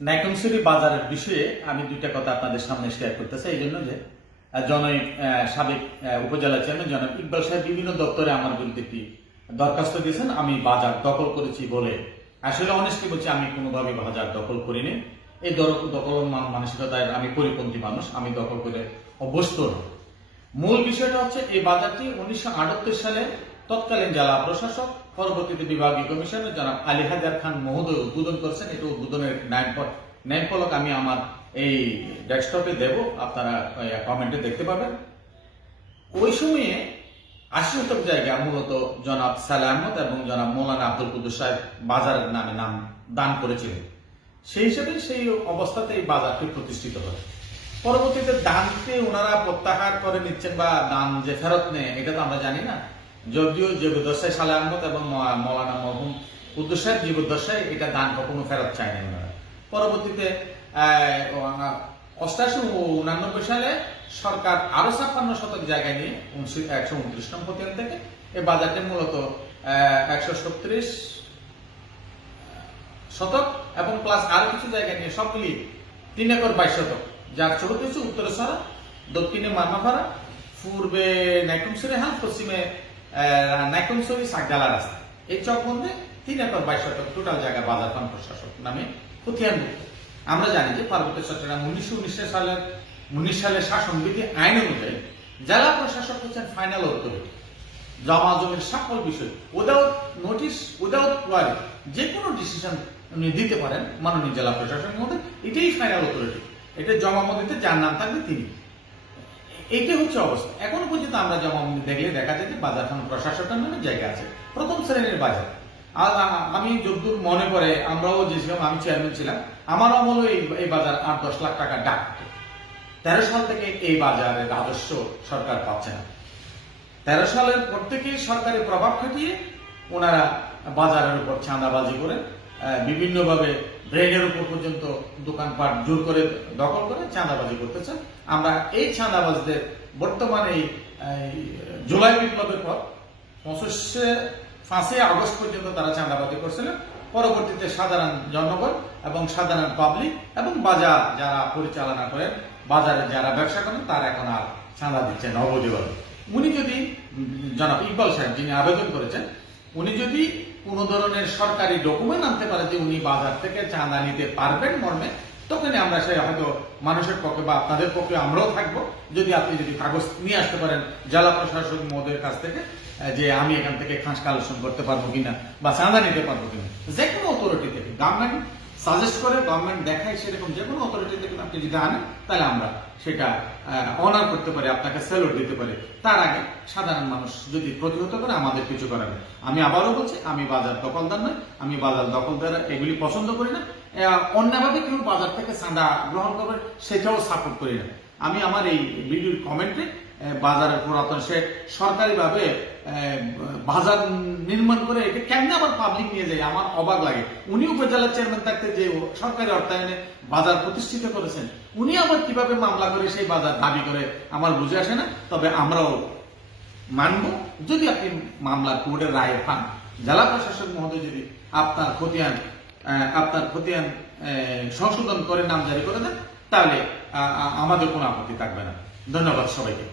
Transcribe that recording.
নাইকমসুরি বাজারের বিষয়ে আমি দুইটা কথা আপনাদের সামনে শেয়ার করতে চাই এই জন্য যে জনৈক সাবেক উপজেলা চেয়ারম্যান জনাব ইকবাল সাহেব বিভিন্ন দপ্তরে আমার বিরুদ্ধে একটি দরখাস্ত দিয়েছেন। আমি বাজার দখল করেছি বলে আসলে অনেস্টলি বলছি, আমি কোনোভাবে বাজার দখল করিনি। এই দখল মানসিকতায় আমি পরিপন্থী মানুষ, আমি দখল করে অভ্যস্ত। মূল বিষয়টা হচ্ছে, এই বাজারটি উনিশশো আটাত্তর সালে তৎকালীন জেলা প্রশাসক, পরবর্তীতে বিভাগীয় কমিশনার জনাব আলী হাজার খান মহোদয় উদ্বোধন করছেন। এটা উদ্বোধনের নাইন নাইন ফলক আমি আমার এই ডেস্কটপে দেব, আপনারা কমেন্টে দেখতে পাবেন। ওই সময়ে আশি জায়গা মূলত জনাব সালে আহমদ এবং জনাব মৌলানা আব্দুল কুদ্দুস সাহেব বাজারের নামে নাম দান করেছিলেন। সেই হিসেবে সেই অবস্থাতে এই বাজারটি প্রতিষ্ঠিত হয়। পরবর্তীতে দানকে ওনারা প্রত্যাহার করে নিচ্ছেন বা দান যে ফেরত নেয়, এটা তো আমরা জানি না। যদিও জীবদ্দশায় সালে আহমদ এবং মৌলানা কুদ্দুস সাহেব জীবদ্দশায় এটা দান কখনো ফেরত চায় না ওনারা। পরবর্তীতে অষ্টাশি ও উনানব্বই সালে সরকার আরও ছাপ্পান্ন শতক জায়গায় নিয়ে একশো উনত্রিশ নম্বর হোটেল থেকে এই বাজারটি মূলত একশো ছত্রিশ শতক এবং প্লাস আরও কিছু জায়গা নিয়ে সব মিলিয়ে তিন একর বাইশ শতক। যার হচ্ছে উত্তরে সরা দক্ষিণে মামাপাড়া, পূর্বে নাইকুমসরি হাল পশ্চিমে নাইকুমসরি সাকডালা রাস্তা। এই চকবন্ধে তিন একর বাইশ শতক টোটাল জায়গা বাজার পান প্রশাসক নামে খতিয়ানভুক্ত আমরা জানি যে পার্বত্য চট্টগ্রাম উনিশশো উনিশ সালের উনিশ সালের শাসন বিধি আইন অনুযায়ী জেলা প্রশাসক হচ্ছেন ফাইনাল অথরিটি জমা জমির সকল বিষয় উইদাউট নোটিশ উইদাউট কোয়ারি যে কোনো ডিসিশন উনি দিতে পারেন মাননীয় জেলা প্রশাসনের মধ্যে, এটাই ফাইনাল অথরিটি এটা জমামন্দিতে যার নাম থাকবে তিনি। এইটাই হচ্ছে অবস্থা। এখনও পর্যন্ত আমরা জমামন্দি দেখলে দেখা যায় যে বাজার খান প্রশাসকের নামে জায়গা আছে। প্রথম শ্রেণির বাজার। আর আমি যদ্দূর মনে পড়ে, আমরাও যে ছিলাম আমি চেয়ারম্যান ছিলাম, আমার আমলও এই বাজার আট দশ লাখ টাকা ডাক তেরো সাল থেকে এই বাজারে রাজস্ব সরকার পাচ্ছে না। তেরো সালের পর থেকেই সরকারি প্রভাব খাটিয়ে ওনারা বাজারের উপর চাঁদাবাজি করে বিভিন্নভাবে ব্রেনের উপর পর্যন্ত দোকানপাট জোর করে দখল করে চাঁদাবাজি করতেছেন আমরা এই চাঁদাবাজদের বর্তমানে এই জুলাই বিপ্লবের পর পঁচিশে পাঁচই আগস্ট পর্যন্ত তারা চাঁদাবাজি করছিলেন পরবর্তীতে সাধারণ জনগণ এবং সাধারণ পাবলিক এবং বাজার যারা পরিচালনা করেন, বাজারে যারা ব্যবসা করেন, তারা এখন আর চাঁদা দিচ্ছেন অবধিভাবে। উনি যদি জনাব ইকবাল সাহেব যিনি আবেদন করেছেন, উনি যদি কোন ধরনের সরকারি ডকুমেন্ট আনতে পারে যে উনি বাজার থেকে চাঁদা নিতে পারবেন মর্মে তখন আমরা সে হয়তো মানুষের পক্ষে বা আপনাদের পক্ষে আমরাও থাকব। যদি আপনি যদি কাগজ নিয়ে আসতে পারেন, জেলা প্রশাসক মোদের কাছ থেকে যে আমি এখান থেকে খাস কালেকশন করতে পারব কিনা বা চাঁদা নিতে পারব কিনা, যে কোনো অথরিটি থেকে গভর্নমেন্ট সাজেস্ট করে গভর্নমেন্ট দেখায় সেরকম যে কোনো অথরিটি থেকে আপনি যদি আনেন, তাহলে আমরা সেটা অনার করতে পারি, আপনাকে স্যালুট দিতে পারি। তার আগে সাধারণ মানুষ যদি প্রতিহত করে, আমাদের কিছু করার। আমি আবারও বলছি, আমি বাজার দখলদার নয় আমি বাজার দখলদার এগুলি পছন্দ করি না। অন্যভাবে কেউ বাজার থেকে চাঁদা গ্রহণ করবে, সেটাও সাপোর্ট করি না। আমি আমার এই ভিডিওর কমেন্টে বাজারের পুরাতন সে সরকারিভাবে বাজার নির্মাণ করে এটা কেমনে আবার পাবলিক নিয়ে যায়? আমার অবাক লাগে। উনি উপজেলার চেয়ারম্যান থাকতে যে সরকারি অর্থায়নে বাজার প্রতিষ্ঠিত করেছেন, উনি আবার কীভাবে মামলা করে সেই বাজার দাবি করে? আমার বুঝে আসে না। তবে আমরাও মানব, যদি আপনি মামলা কোর্টের রায় পান। জেলা প্রশাসক মহোদয় যদি আপনার খতিয়ান আপনার খতিয়ান সংশোধন করে, নাম জারি করে দেন, তাহলে আমাদের কোনো আপত্তি থাকবে না। ধন্যবাদ সবাইকে।